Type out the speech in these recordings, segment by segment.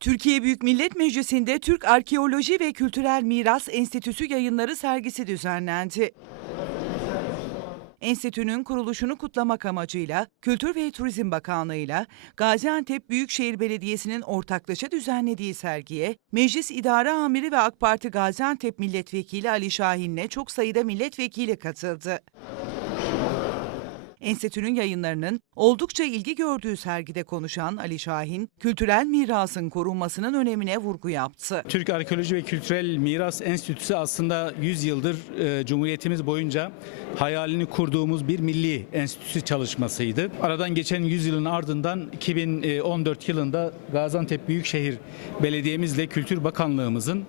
Türkiye Büyük Millet Meclisi'nde Türk Arkeoloji ve Kültürel Miras Enstitüsü yayınları sergisi düzenlendi. Enstitünün kuruluşunu kutlamak amacıyla Kültür ve Turizm Bakanlığı'yla Gaziantep Büyükşehir Belediyesi'nin ortaklaşa düzenlediği sergiye Meclis İdare Amiri ve AK Parti Gaziantep Milletvekili Ali Şahin'le çok sayıda milletvekili katıldı. Enstitünün yayınlarının oldukça ilgi gördüğü sergide konuşan Ali Şahin, kültürel mirasın korunmasının önemine vurgu yaptı. Türk Arkeoloji ve Kültürel Miras Enstitüsü aslında 100 yıldır e, Cumhuriyetimiz boyunca hayalini kurduğumuz bir milli enstitüsü çalışmasıydı. Aradan geçen 100 yılın ardından 2014 yılında Gaziantep Büyükşehir Belediye'mizle Kültür Bakanlığımızın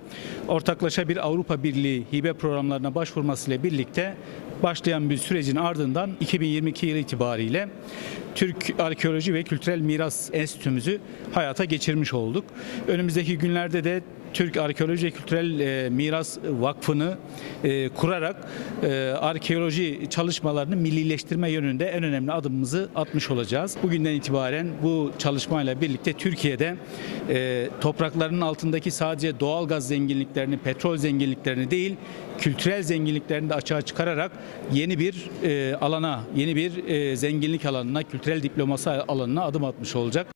ortaklaşa bir Avrupa Birliği hibe programlarına başvurmasıyla birlikte başlayan bir sürecin ardından 2022 yılı itibariyle Türk Arkeoloji ve Kültürel Miras Enstitümüzü hayata geçirmiş olduk. Önümüzdeki günlerde de Türk Arkeoloji ve Kültürel e, Miras Vakfı'nı e, kurarak e, arkeoloji çalışmalarını millileştirme yönünde en önemli adımımızı atmış olacağız. Bugünden itibaren bu çalışmayla birlikte Türkiye'de topraklarının altındaki sadece doğal gaz zenginliklerini, petrol zenginliklerini değil, kültürel zenginliklerini de açığa çıkararak yeni bir alana, yeni bir e, zenginlik alanına, kültürel diplomasi alanına adım atmış olacak.